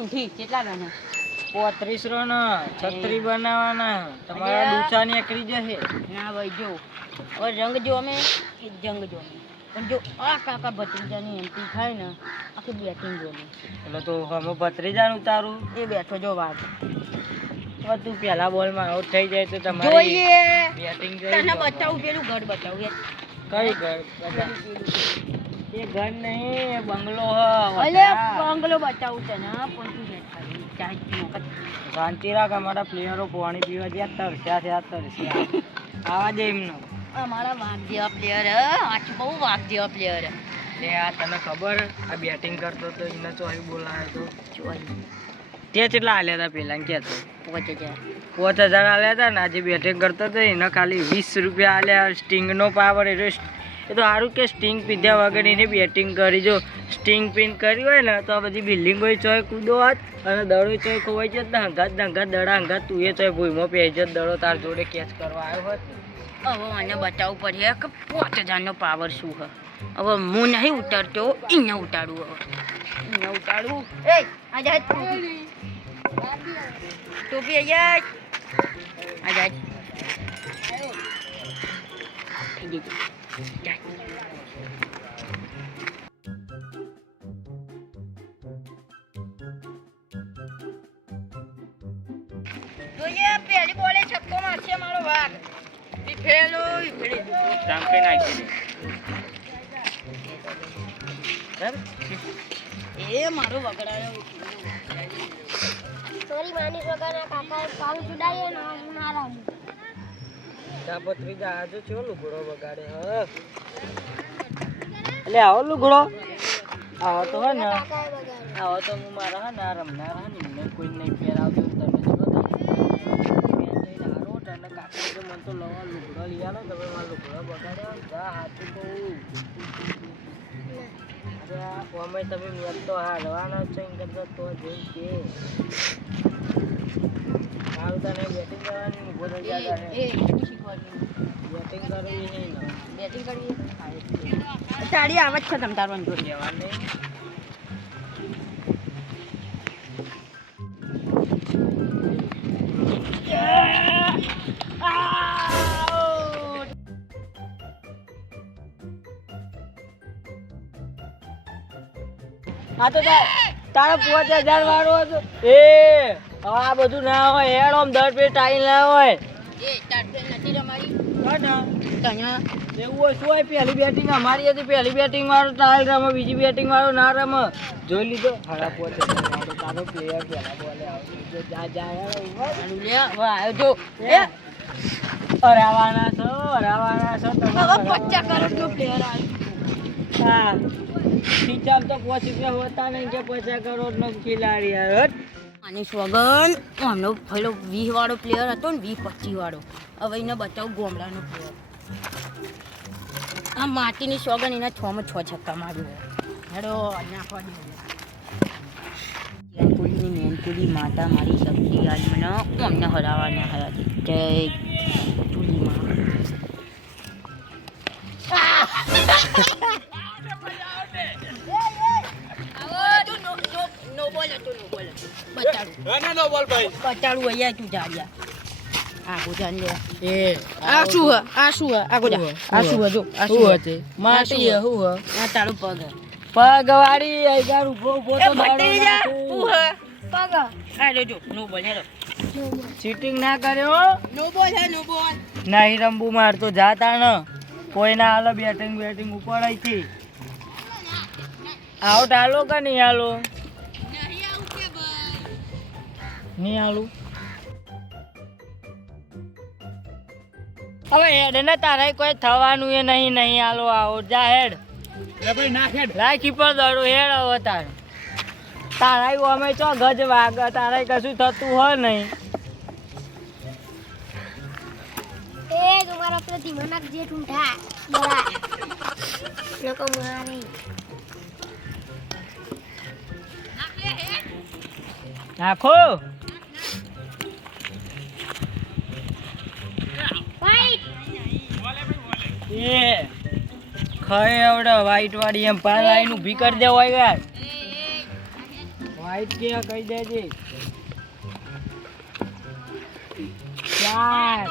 ઠીક કેટલા ગણા 35 રો ને 36 બનાવવાના તમારા ડૂચા નીકળી જશે ના ભાઈ જો હવે રંગ જો અમે જંગ જો પણ જો આ કાકા ભત્રીજાની એન્ટ્રી થાય ને આખી બેટિંગ જો એટલે તો અમે ભત્રીજાનું ઉતારું એ બેઠો જો વાત હવે તું પહેલા બોલમાં આઉટ થઈ જાય તો તમારી જોઈએ બેટિંગ તને બતાવું પેલું ઘર બતાવું કઈ ઘર બતા એ ઘર નહીં એ બંગલો અલે બંગલો બતાવું તને પણ તું બેઠા ચાહી શાંતિ રાખ અમારા પ્લેયરો પાણી પીવા જ્યાં તરસ્યા છે આ તરસ્યા આવા દે એમનો અમારા વાઘ જેવા પ્લેયર આજ બહુ વાઘ જેવા પ્લેયર લે આ તને ખબર આ બેટિંગ કરતો તો એને ચોઈ બોલાયો તો જોઈ તે કેટલા આલ્યા હતા પેલા કે તો 5000 આલ્યા હતા ને આજે બેટિંગ કરતો તો એને ખાલી 20 રૂપિયા આલ્યા સ્ટિંગનો પાવર એ તો સારું કે સ્ટિંગ પીધા વગર એને બેટિંગ કરી જો સ્ટિંગ પિન કરી હોય ને તો પછી બિલ્ડિંગ હોય ચોય કૂદો હાથ અને દડો ચોય ખોવાઈ જત ને હંગાત દડા હંગાત તું એ ચોય ભૂઈમાં પહેરી જત દડો તાર જોડે કેચ કરવા આવ્યો હોત હવે મને બતાવવું પડે કે 5000નો પાવર શું છે હવે હું નહીં ઉતારતો એને ઉતારું હવે એને ઉતારું એ આજા ટોપી આજા આજા જોઈએ પહેલી બોલે છક્કો મારશે મારો વાઘ વિફેલો વિફેલી ચાંપે નાખી દે એ મારો વગડાયો સોરી માની વગરના કાકા કામ ચુડાયો ને હું ના રહું ચાપત્રી આજુ છે લુગડો બગાડે હ એટલે આવો લુગડો આવો તો હે ને આવો તો હું મારા હે ને આ રમનાર હે ને મને કોઈ નહીં પહેરાવતો તમે જો તને કાકા તો મને તો લવા લુગડો લઈ આલો તમે મારો લુગડો બગાડ્યો જા હાથું કહું અરે ઓમે તમે મેચ તો હારવાના છો એમ કરતો તો જેમ કે સારું તને બેટિંગ કરવાની ઉભો થઈ ગયા બેટિંગ કરવી નહીં ને બેટિંગ કરવી તારી આવત છે તમ તારવાનું જોઈ લેવાની આ તો તારો 5000 વાળો હતો એ આ બધું ના હોય હેડ ઓમ 10 પે ટાઈમ ના હોય એ તારતે નથી રમાડી કાના તኛ એવું શું હોય પહેલી બેટિંગ અમારી હતી પહેલી બેટિંગ વાળો ટ્રાયલ રમે બીજી બેટિંગ વાળો ના રમે જોઈ લીધો હરા 5000 તારો પ્લેયર પહેલા બોલે આવજો જા જા લે હવે આવ્યો જો એ હરાવાના છો તમે હવે 50 કરોડનો પ્લેયર આવ્યો હા હિસાબ તો 5 રૂપિયા હોતા નહીં કે 50 કરોડનો ખિલાડી યાર આની સ્વગન આમનો પેલો 20 વાળો પ્લેયર હતો ને 20-25 વાળો હવે એને બતાવું ગોમડાનો પ્લેયર આ માટીની સ્વગન એના 6 માં 6 છક્કા માર્યો હેડો નાખવા દે મેનકુડીની મેનકુડી માતા મારી શક્તિ આજ મને અમને હરાવવાના હતા જય ચુલીમાં બતાડું અહીંયા તું જાડ્યા આ ગોજાન લે એ આ શું હે આ શું હે આ ગોજા આ શું હે જો આ શું હે માટી હે હું હે આ તારું પગ પગવાડી આઈગાર ઉભો ઉભો તો બટી જા હું હે પગ આ જો નો બોલ હેરો ચીટિંગ ના કર્યો નો બોલ હે નો બોલ નહીં રંબુ માર તો જાતા ન કોઈ ના હાલો બેટિંગ ઉપર આવી થી આઉટ હાલો કે નહીં હાલો નહીં હાલું હવે હેડ ને તારા કોઈ થવાનું એ નહીં હાલો આઉટ જા હેડ ભાઈ નાખ હેડ રાખી પર દડો હેડ હવે તારા અમે ચો ગજ વાગ તારા કશું થતું હોય નહીં એ તમારા પેલા ધીમાનાક જે ઠૂંઠા બરા લોકો મારી નાખો વાઈટ એ ખરે એવડે વાઈટ વાળી એમ પાર લાઈન ઊભી કરી દે હોય યાર હાઈટ કે કહી દેજે 4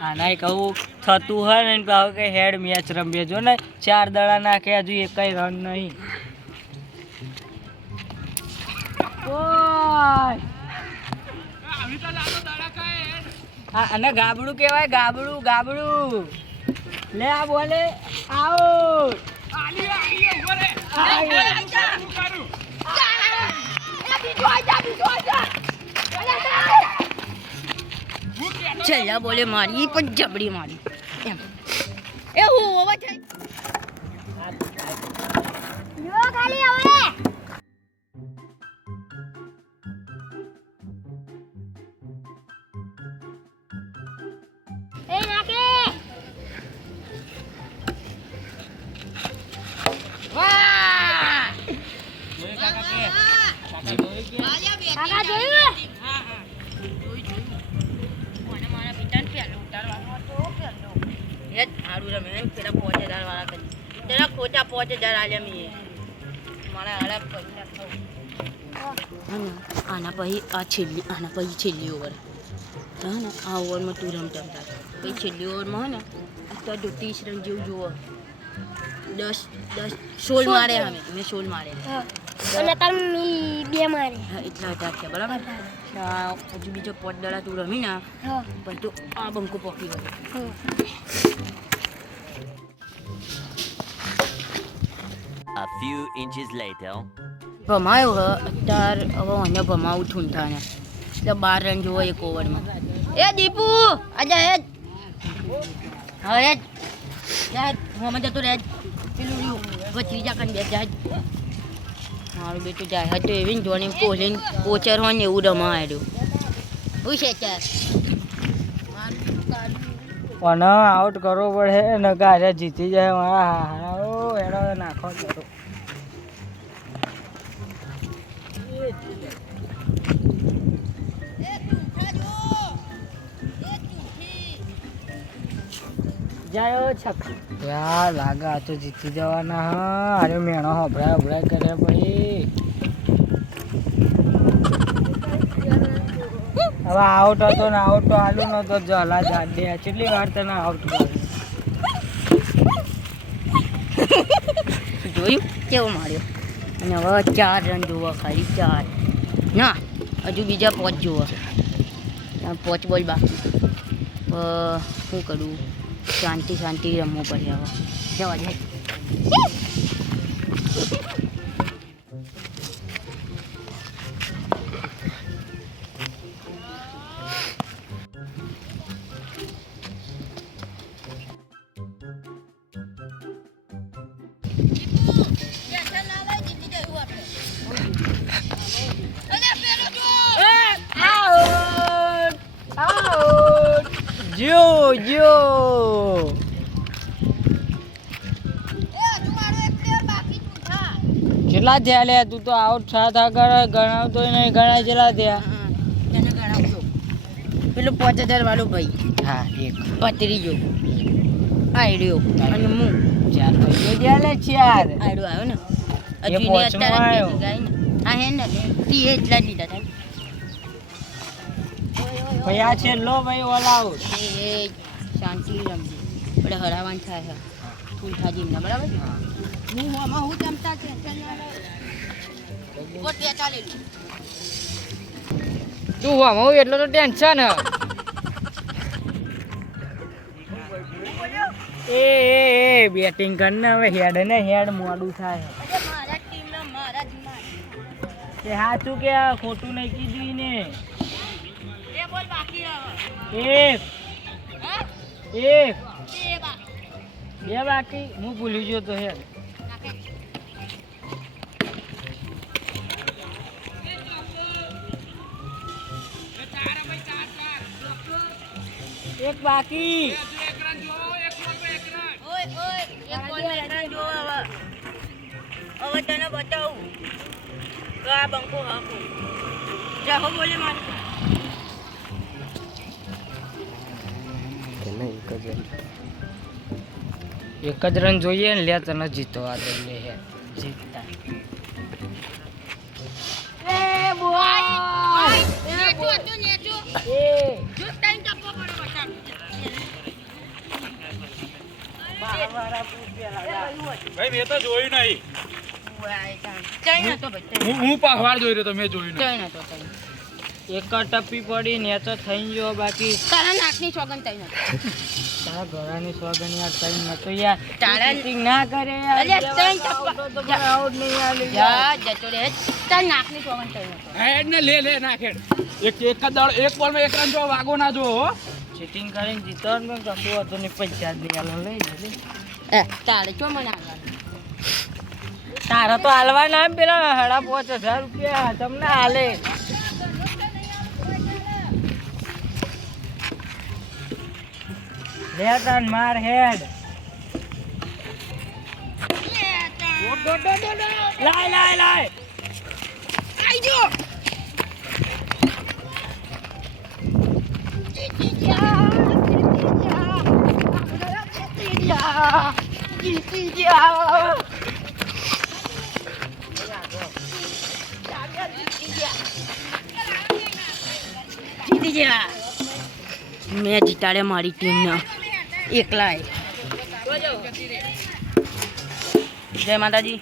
આનાય કહું થતું હોય ને કહું કે હેડ મેચ રમીએ જો ને 4 દડા નાખે હજુ એકય રન નહીં અને ગાબડું કહેવાય ગાબડું લે આ બોલે આઉટ છેલ્લા બોલે મારી પણ જબડી મારી એમ એ હું હોવા જાય જો ખાલી હવે એ નાકે કાકા જોયું સારું રમે પેલા 5000 વાળા કરી તેના ખોટા 5000 આલ્યા મીએ મારા અલગ પૈસા થયું આના પછી છેલ્લી ઓવર હા ને આ ઓવરમાં તું રમતા પછી છેલ્લી ઓવરમાં ને તો 30 રન જેવું જુઓ 16 મારે અમે મેં 16 મારે અને તમે 2 મારે હા એટલા હતા છે બરાબર હજુ બીજો 5 દડા તું રમી ને હા પછી તો આ બંકો પોકી હોય A few inches later. ભમાયો હ અત્યારે હવે મને ભમાવું ઠૂંઠાને એટલે 12 રન જોવો એક ઓવરમાં એ દીપુ આજા હેજ હા હેજ યાર હું જતો રહે પેલું રહ્યું ત્રીજા કન બે જાય મારું બેટું જાય હતો એવી ને જોને કોહલીને કોચર હોય ને એવું રમાડ્યું હું છે ચાર અને આઉટ કરવો પડે ને ગારે જીતી જાય મારા હારો એનો નાખો કરો જાયો છક યાર લાગે આ તો જીતી જવાના હા અરે મેણો હભરાય કરે ભાઈ હવે આઉટ હતો ને આઉટ તો હાલું નતો જલા જાડે કેટલી વાર તને આઉટ જોયું કેવો માર્યો અને હવે 4 રન જોવા ખાલી 4 ના હજુ બીજા 5 જોવા 5 બોલ બાકી શું કરું શાંતિ રમવું પડે હવે જવા જાય જો કેટલા થયા લે તું તો આઉટ થા ગણાવતો નહીં ગણા કેટલા થયા એને ગણાવજો પેલું 5000 વાળું ભાઈ હા એક પતરીજો આઈડિયો અને હું 4 પૈસો દ્યા લે 4 આઈડિયો આવ્યો ને એ હજુ ને પોચમાં અત્યારે આવ્યો. જ ગાય ને આ હે ને તી એટલા જ લીધા થાય ભાઈ આ છે લો ભાઈ ઓલ આઉટ એ શાંતિ રમજે આપણે હરાવાન થાય છે ફૂલ થાજી ને બરાબર હું આમાં હું જમતા છે વોટ બે ચાલે તું આમાં એટલો તો ટેન્શન એ બેટિંગ કર ને હવે હેડ મોડું થાય મારા ટીમના મારા જ કે સાચું કે આ ખોટું નહીં કીધું ને બે બોલ બાકી એક હા એક બે બાકી બે બાકી હું ભૂલી ગયો તો હેડ એક બાકી ઓય એક બોલ મે એકરા જો હવે તને બતાવું કે આ બંકો હાકો જા હો બોલે મારું એક જ રન જોઈએ ને લે તને જીતવા દે લે હે જીતતા ભાઈ મેં તો જોયું નહીં. હું પહાડ જોઈ રહ્યો તો મેં જોયું નહીં. એક ટપ્પી પડી ને તો થઈ ગયો બાકી તારા નાકની સોગન તઈ તારા ઘરાની સોગન યાર થઈ નતો યાર તારા- cheating ના કરે યાર અલ્યા, ત્રણ જેવા ટપ્પા- તો કોઈ out નહીં આલી જા જતો રે તાર નાકની સોગન તઈ હેડ ને લે નાખ હેડ. એક જ દાડો એક બોલમાં એક રન જો વાગો ના જો હો. ચીટિંગ કરીને જીતો ને કશું હતું નહીં પૈસા જ નહીં આલો લઈ લે તારે ચો મને આગળ તારા તો હાલવાના એમ પેલા 5,500 રૂપિયા તમને હાલે લે તાન માર હેડ લાય જીતી જા મેં જીતાડે મારી ટીમને એકલા જય માતાજી.